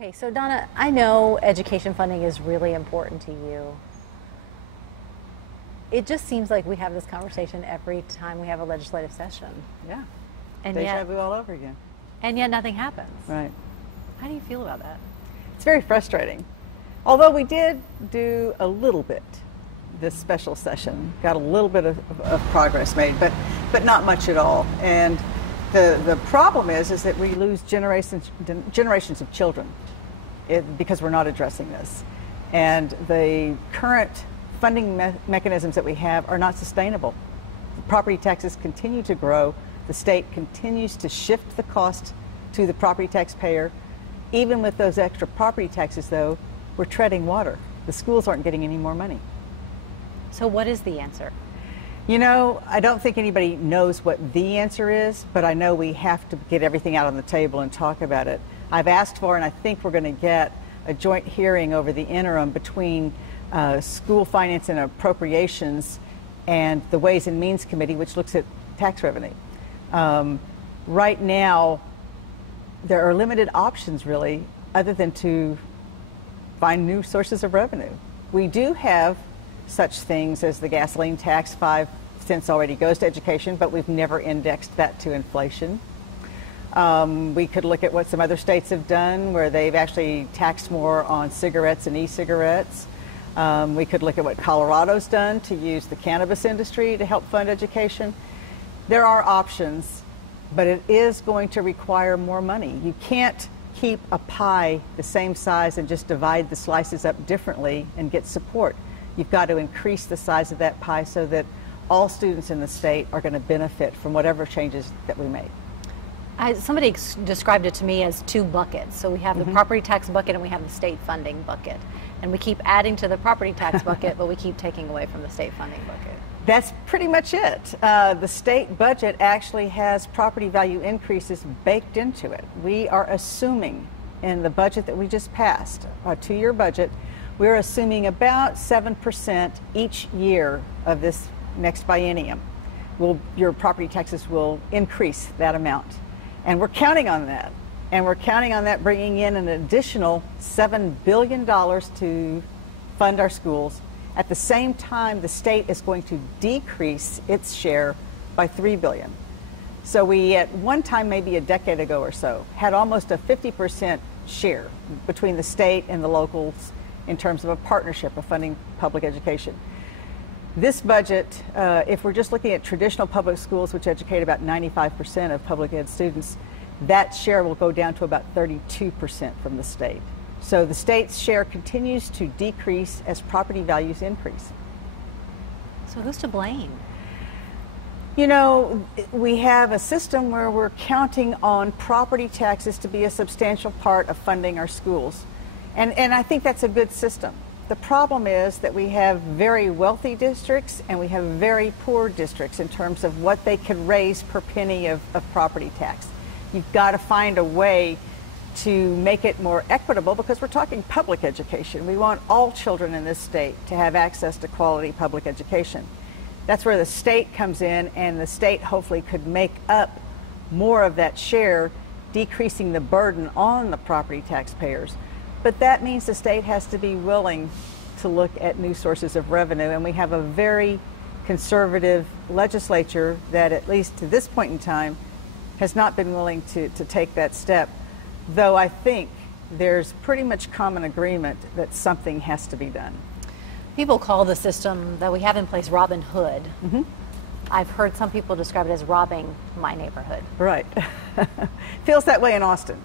Okay, so Donna, I know education funding is really important to you. It just seems like we have this conversation every time we have a legislative session. Yeah. And Deja vu all over again. And yet nothing happens. Right. How do you feel about that? It's very frustrating. Although we did do a little bit this special session, got a little bit of progress made, but not much at all. And the problem is that we lose generations of children because we're not addressing this. And the current funding mechanisms that we have are not sustainable. Property taxes continue to grow. The state continues to shift the cost to the property taxpayer. Even with those extra property taxes, though, we're treading water. The schools aren't getting any more money. So what is the answer? You know, I don't think anybody knows what the answer is, but I know we have to get everything out on the table and talk about it. I've asked for, and I think we're going to get, a joint hearing over the interim between School Finance and Appropriations and the Ways and Means Committee, which looks at tax revenue. Right now, there are limited options, really, other than to find new sources of revenue. We do have such things as the gasoline tax. 5 cents already goes to education, but we've never indexed that to inflation. We could look at what some other states have done, where they've actually taxed more on cigarettes and e-cigarettes. We could look at what Colorado's done to use the cannabis industry to help fund education. There are options, but it is going to require more money. You can't keep a pie the same size and just divide the slices up differently and get support. You've got to increase the size of that pie so that all students in the state are going to benefit from whatever changes that we make. Somebody described it to me as 2 buckets. So we have the property tax bucket and we have the state funding bucket. And we keep adding to the property tax bucket, but we keep taking away from the state funding bucket. That's pretty much it. The state budget actually has property value increases baked into it. We are assuming in the budget that we just passed, our 2-year budget, we're assuming about 7% each year of this next biennium. Your property taxes will increase that amount. And we're counting on that. And we're counting on that bringing in an additional $7 billion to fund our schools. At the same time, the state is going to decrease its share by $3 billion. So we, at one time, maybe a decade ago or so, had almost a 50% share between the state and the locals in terms of a partnership of funding public education. This budget, if we're just looking at traditional public schools, which educate about 95% of public ed students, that share will go down to about 32% from the state. So the state's share continues to decrease as property values increase. So who's to blame? You know, we have a system where we're counting on property taxes to be a substantial part of funding our schools. And I think that's a good system. The problem is that we have very wealthy districts and we have very poor districts in terms of what they could raise per penny of property tax. You've got to find a way to make it more equitable, because we're talking public education. We want all children in this state to have access to quality public education. That's where the state comes in, and the state hopefully could make up more of that share, decreasing the burden on the property taxpayers. But that means the state has to be willing to look at new sources of revenue, and we have a very conservative legislature that, at least to this point in time, has not been willing to take that step, though I think there's pretty much common agreement that something has to be done. People call the system that we have in place Robin Hood. I've heard some people describe it as robbing my neighborhood. Right. Feels that way in Austin,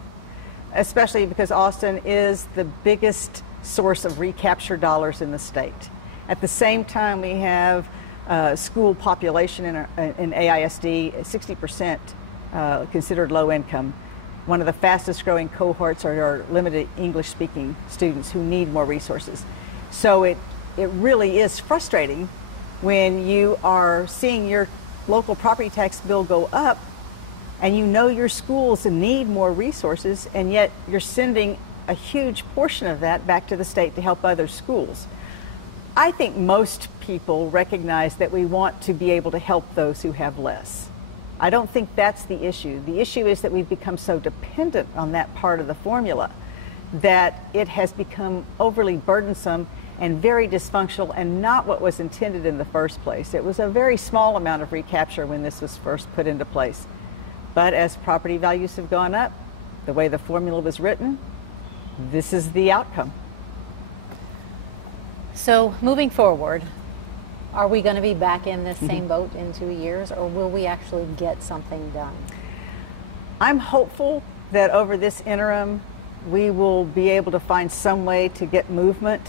especially because Austin is the biggest source of recapture dollars in the state. At the same time, we have school population in AISD, 60% considered low income. One of the fastest growing cohorts are our limited English speaking students who need more resources. So it really is frustrating when you are seeing your local property tax bill go up and you know your schools need more resources, and yet you're sending a huge portion of that back to the state to help other schools. I think most people recognize that we want to be able to help those who have less. I don't think that's the issue. The issue is that we've become so dependent on that part of the formula that it has become overly burdensome and very dysfunctional and not what was intended in the first place. It was a very small amount of recapture when this was first put into place. But as property values have gone up, the way the formula was written, this is the outcome. So moving forward, are we going to be back in this same boat in 2 years, or will we actually get something done? I'm hopeful that over this interim, we will be able to find some way to get movement.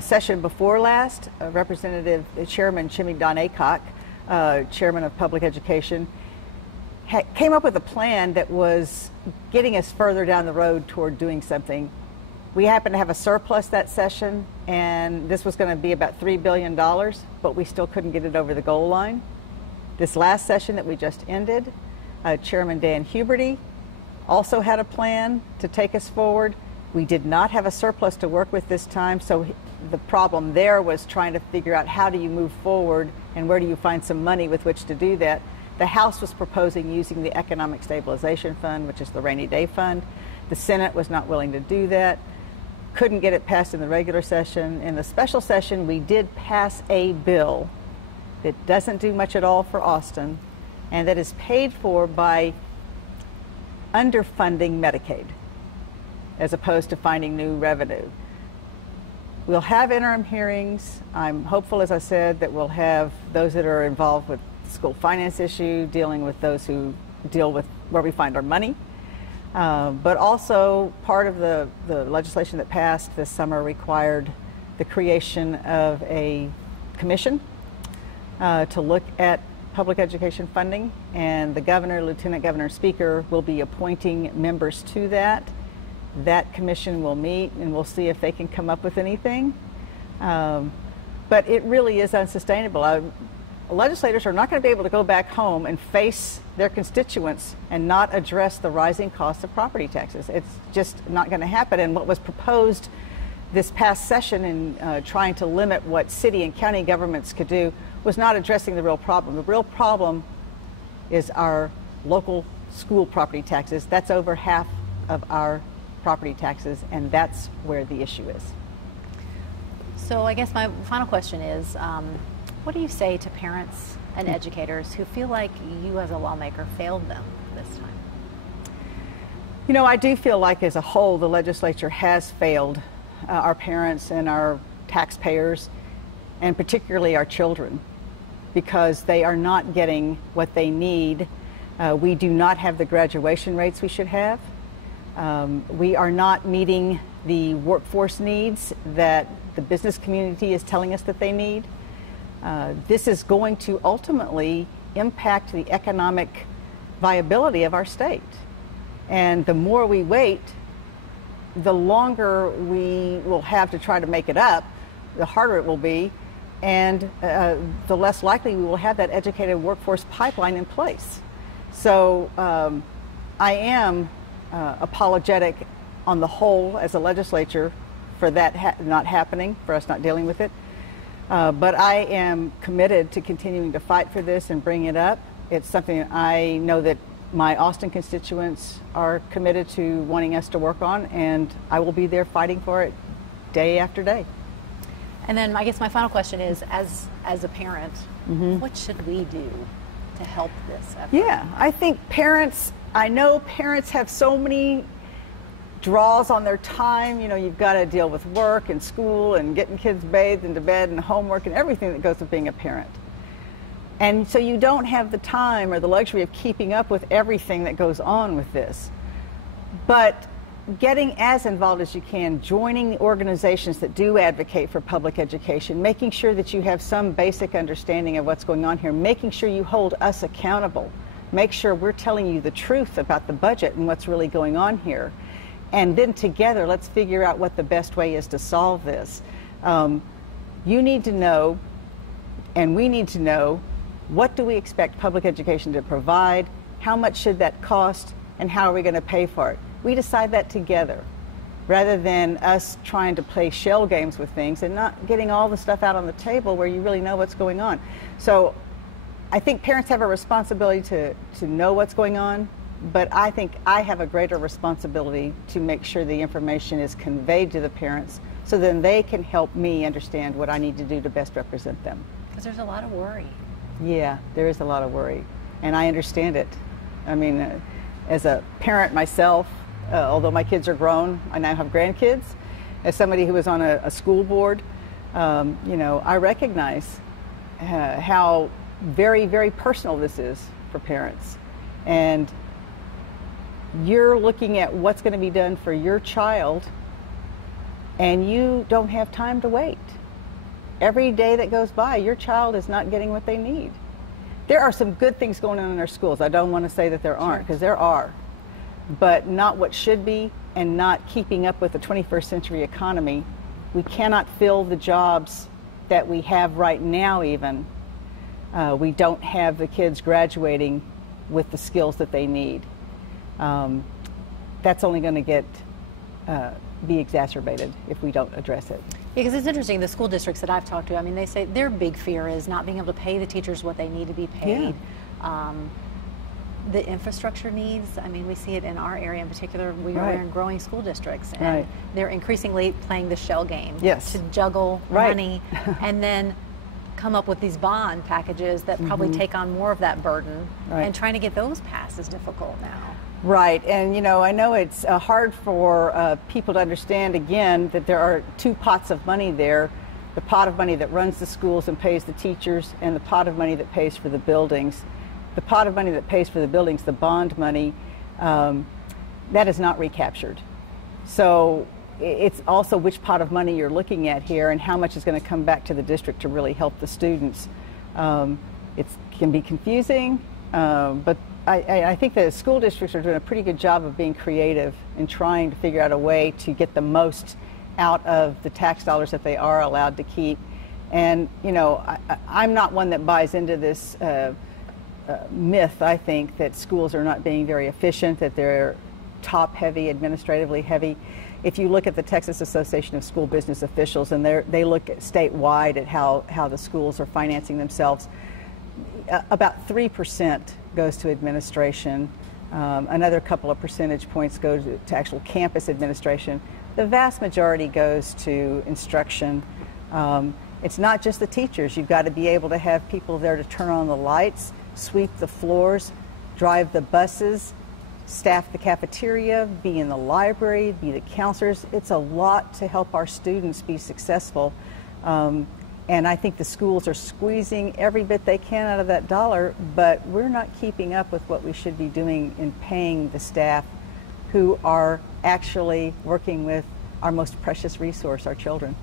Session before last, Representative Chairman Chimmy Don Aycock, Chairman of Public Education, came up with a plan that was getting us further down the road toward doing something. We happened to have a surplus that session, and this was going to be about $3 billion, but we still couldn't get it over the goal line. This last session that we just ended, Chairman Dan Huberty also had a plan to take us forward. We did not have a surplus to work with this time, so the problem there was trying to figure out how do you move forward and where do you find some money with which to do that. The House was proposing using the Economic Stabilization Fund, which is the rainy day fund. The Senate was not willing to do that. Couldn't get it passed in the regular session. In the special session, we did pass a bill that doesn't do much at all for Austin and that is paid for by underfunding Medicaid as opposed to finding new revenue. We'll have interim hearings. I'm hopeful, as I said, that we'll have those that are involved with the school finance issue, dealing with those who deal with where we find our money. But also part of the legislation that passed this summer required the creation of a commission to look at public education funding, and the governor, lieutenant governor, speaker will be appointing members to that. That commission will meet and we'll see if they can come up with anything. But it really is unsustainable. Legislators are not going to be able to go back home and face their constituents and not address the rising cost of property taxes. It's just not going to happen. And what was proposed this past session in trying to limit what city and county governments could do was not addressing the real problem. The real problem is our local school property taxes. That's over half of our property taxes, and that's where the issue is. So I guess my final question is, what do you say to parents and educators who feel like you as a lawmaker failed them this time? You know, I do feel like as a whole the legislature has failed our parents and our taxpayers, and particularly our children, because they are not getting what they need. We do not have the graduation rates we should have. We are not meeting the workforce needs that the business community is telling us that they need. This is going to ultimately impact the economic viability of our state. And the more we wait, the longer we will have to try to make it up, the harder it will be, and the less likely we will have that educated workforce pipeline in place. So I am apologetic on the whole as a legislature for that not happening, for us not dealing with it. But I am committed to continuing to fight for this and bring it up. It's something I know that my Austin constituents are committed to wanting us to work on, and I will be there fighting for it day after day. And then I guess my final question is, as a parent, what should we do to help this effort? Yeah, I think I know parents have so many draws on their time. You know, you've got to deal with work and school and getting kids bathed into bed and homework and everything that goes with being a parent. And so you don't have the time or the luxury of keeping up with everything that goes on with this. But getting as involved as you can, joining organizations that do advocate for public education, making sure that you have some basic understanding of what's going on here, making sure you hold us accountable, make sure we're telling you the truth about the budget and what's really going on here. And then together, let's figure out what the best way is to solve this. You need to know, and we need to know, what do we expect public education to provide, how much should that cost, and how are we going to pay for it? We decide that together, rather than us trying to play shell games with things and not getting all the stuff out on the table where you really know what's going on. So I think parents have a responsibility to know what's going on, but I think I have a greater responsibility to make sure the information is conveyed to the parents so then they can help me understand what I need to do to best represent them. Because there's a lot of worry. Yeah, there is a lot of worry, and I understand it. I mean, as a parent myself, although my kids are grown, I now have grandkids. As somebody who was on a school board, you know, I recognize how very, very personal this is for parents. And you're looking at what's going to be done for your child, and you don't have time to wait. Every day that goes by, your child is not getting what they need. There are some good things going on in our schools. I don't want to say that there aren't, because there are, but not what should be, and not keeping up with the 21st century economy. We cannot fill the jobs that we have right now even. We don't have the kids graduating with the skills that they need. That's only going to be exacerbated if we don't address it. Yeah, because it's interesting, the school districts that I've talked to, I mean, they say their big fear is not being able to pay the teachers what they need to be paid. Yeah. The infrastructure needs, I mean, we see it in our area in particular. We are in growing school districts, and they're increasingly playing the shell game to juggle money and then come up with these bond packages that probably take on more of that burden, and trying to get those passed is difficult now. Right, and you know, I know it's hard for people to understand, again, that there are two pots of money there. The pot of money that runs the schools and pays the teachers, and the pot of money that pays for the buildings. The pot of money that pays for the buildings, the bond money, that is not recaptured. So it's also which pot of money you're looking at here and how much is going to come back to the district to really help the students. It can be confusing, but I think the school districts are doing a pretty good job of being creative and trying to figure out a way to get the most out of the tax dollars that they are allowed to keep. And, you know, I'm not one that buys into this myth, I think, that schools are not being very efficient, that they're top-heavy, administratively heavy. If you look at the Texas Association of School Business Officials, and they look at statewide at how the schools are financing themselves, about 3% goes to administration. Another couple of percentage points go to actual campus administration. The vast majority goes to instruction. It's not just the teachers. You've got to be able to have people there to turn on the lights, sweep the floors, drive the buses, staff the cafeteria, be in the library, be the counselors. It's a lot to help our students be successful. And I think the schools are squeezing every bit they can out of that dollar, but we're not keeping up with what we should be doing in paying the staff who are actually working with our most precious resource, our children.